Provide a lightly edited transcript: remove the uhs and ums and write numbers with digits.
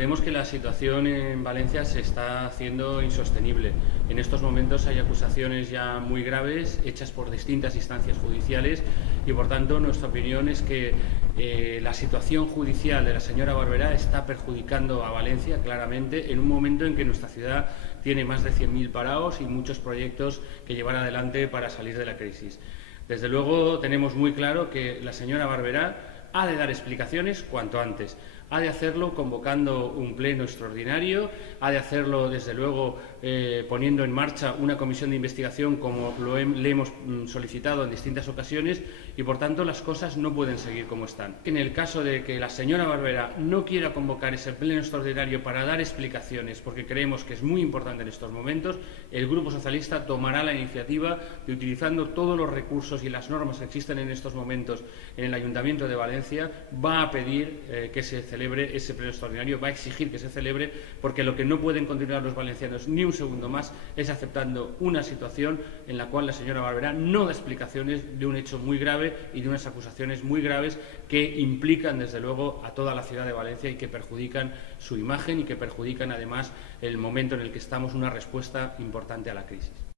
creemos que la situación en Valencia se está haciendo insostenible. En estos momentos hay acusaciones ya muy graves hechas por distintas instancias judiciales y, por tanto, nuestra opinión es que la situación judicial de la señora Barberá está perjudicando a Valencia claramente en un momento en que nuestra ciudad tiene más de 100.000 parados y muchos proyectos que llevar adelante para salir de la crisis. Desde luego tenemos muy claro que la señora Barberá ha de dar explicaciones cuanto antes. Ha de hacerlo convocando un pleno extraordinario, ha de hacerlo, desde luego, poniendo en marcha una comisión de investigación como le hemos solicitado en distintas ocasiones y, por tanto, las cosas no pueden seguir como están. En el caso de que la señora Barberá no quiera convocar ese pleno extraordinario para dar explicaciones, porque creemos que es muy importante en estos momentos, el Grupo Socialista tomará la iniciativa de, utilizando todos los recursos y las normas que existen en estos momentos en el Ayuntamiento de Valencia, va a pedir que se celebre ese pleno extraordinario, va a exigir que se celebre, porque lo que no pueden continuar los valencianos ni un segundo más es aceptando una situación en la cual la señora Barberá no da explicaciones de un hecho muy grave y de unas acusaciones muy graves que implican, desde luego, a toda la ciudad de Valencia y que perjudican su imagen y que perjudican, además, el momento en el que estamos, una respuesta importante a la crisis.